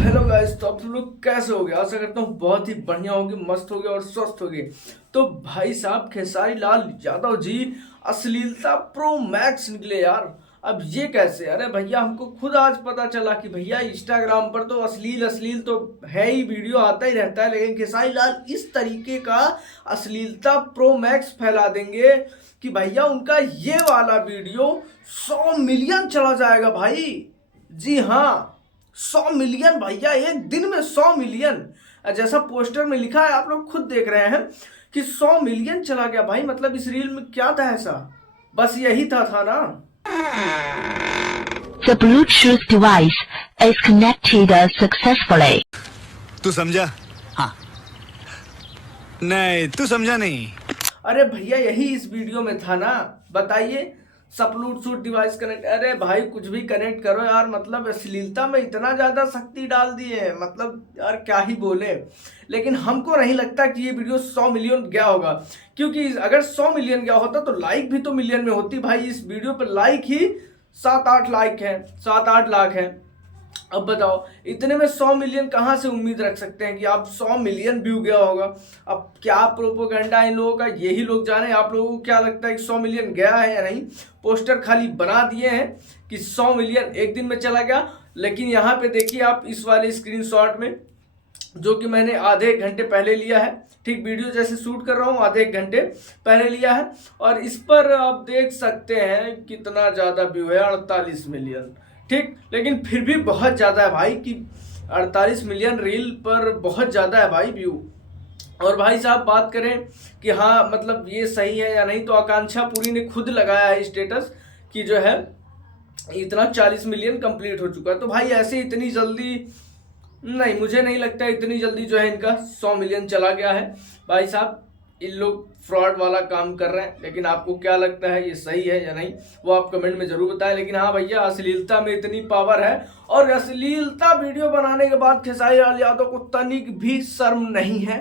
Hello guys, तो आप लोग कैसे हो गए? आशा करता हूँ बहुत ही बढ़िया होगे, मस्त होगे और स्वस्थ होगे। तो भाई साहब खेसारी लाल यादव जी अश्लीलता प्रो मैक्स निकले यार। अब ये कैसे? अरे भैया हमको खुद आज पता चला कि भैया इंस्टाग्राम पर तो अश्लील अश्लील तो है ही, वीडियो आता ही रहता है, लेकिन खेसारी लाल इस तरीके का अश्लीलता प्रो मैक्स फैला देंगे कि भैया उनका ये वाला वीडियो 100 मिलियन चला जाएगा भाई। जी हाँ, 100 मिलियन भैया, एक दिन में 100 मिलियन। जैसा पोस्टर में लिखा है, आप लोग खुद देख रहे हैं कि 100 मिलियन चला गया भाई। मतलब इस रील में क्या था ऐसा? बस यही था ना। The Bluetooth device is connected successfully. तू समझा? हाँ। नहीं, तू समझा नहीं। अरे भैया यही इस वीडियो में था ना, बताइए। ब्लूटूथ डिवाइस कनेक्ट, अरे भाई कुछ भी कनेक्ट करो यार। मतलब अश्लीलता में इतना ज्यादा शक्ति डाल दिए हैं, मतलब यार क्या ही बोले। लेकिन हमको नहीं लगता कि ये वीडियो 100 मिलियन गया होगा, क्योंकि अगर 100 मिलियन गया होता तो लाइक भी तो मिलियन में होती भाई। इस वीडियो पर लाइक ही 7-8 लाइक है, 7-8 लाख है। अब बताओ इतने में 100 मिलियन कहाँ से उम्मीद रख सकते हैं कि आप 100 मिलियन व्यू गया होगा? अब क्या प्रोपोगंडा इन लोगों का, यही लोग जाने। आप लोगों को क्या लगता है कि 100 मिलियन गया है या नहीं? पोस्टर खाली बना दिए हैं कि 100 मिलियन एक दिन में चला गया। लेकिन यहाँ पे देखिए आप इस वाले स्क्रीनशॉट में, जो कि मैंने आधे एक घंटे पहले लिया है, ठीक वीडियो जैसे शूट कर रहा हूँ आधे एक घंटे पहले लिया है, और इस पर आप देख सकते हैं कितना ज़्यादा व्यू है, 48 मिलियन। ठीक, लेकिन फिर भी बहुत ज़्यादा है भाई कि 48 मिलियन रील पर बहुत ज़्यादा है भाई व्यू। और भाई साहब बात करें कि हाँ मतलब ये सही है या नहीं, तो आकांक्षा पुरी ने खुद लगाया है स्टेटस कि जो है इतना 40 मिलियन कंप्लीट हो चुका है। तो भाई ऐसे इतनी जल्दी नहीं, मुझे नहीं लगता इतनी जल्दी जो है इनका 100 मिलियन चला गया है। भाई साहब इन लोग फ्रॉड वाला काम कर रहे हैं, लेकिन आपको क्या लगता है ये सही है या नहीं, वो आप कमेंट में जरूर बताएं। लेकिन हाँ भैया, अश्लीलता में इतनी पावर है, और अश्लीलता वीडियो बनाने के बाद खेसारी लाल यादव को तनिक भी शर्म नहीं है,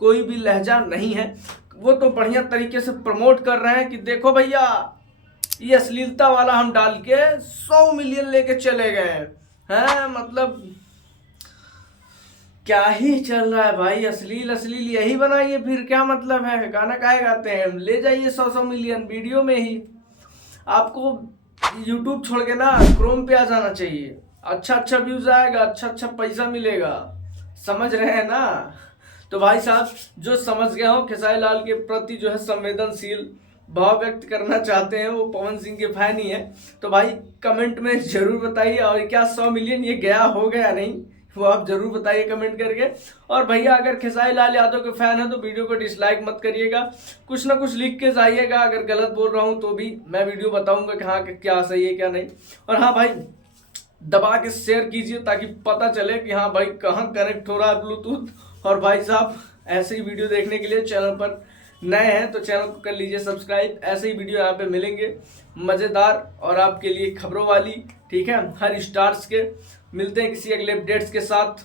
कोई भी लहजा नहीं है। वो तो बढ़िया तरीके से प्रमोट कर रहे हैं कि देखो भैया ये अश्लीलता वाला हम डाल के 100 मिलियन लेके चले गए हैं। मतलब क्या ही चल रहा है भाई, अश्लील अश्लील यही बनाइए, फिर क्या मतलब है? गाना काहे गाते हैं? ले जाइए 100 मिलियन वीडियो में ही। आपको यूट्यूब छोड़ के ना क्रोम पे आ जाना चाहिए। अच्छा व्यूज आएगा, अच्छा पैसा मिलेगा, समझ रहे हैं ना? तो भाई साहब जो समझ गया हो खेसारी लाल के प्रति जो है संवेदनशील भाव व्यक्त करना चाहते हैं, वो पवन सिंह के फैन ही है। तो भाई कमेंट में जरूर बताइए, और क्या 100 मिलियन ये गया हो गया नहीं, वो आप जरूर बताइए कमेंट करके। और भैया अगर खेसारी लाल यादव के फैन है तो वीडियो को डिसलाइक मत करिएगा, कुछ ना कुछ लिख के जाइएगा। अगर गलत बोल रहा हूँ तो भी मैं वीडियो बताऊंगा कि हाँ क्या सही है क्या नहीं। और हाँ भाई दबा के शेयर कीजिए ताकि पता चले कि हाँ भाई कहाँ कनेक्ट हो रहा है ब्लूटूथ। और भाई साहब ऐसे ही वीडियो देखने के लिए चैनल पर नए हैं तो चैनल को कर लीजिए सब्सक्राइब। ऐसे ही वीडियो यहाँ पे मिलेंगे मज़ेदार और आपके लिए खबरों वाली, ठीक है, हर स्टार्स के। मिलते हैं किसी अगले अपडेट्स के साथ।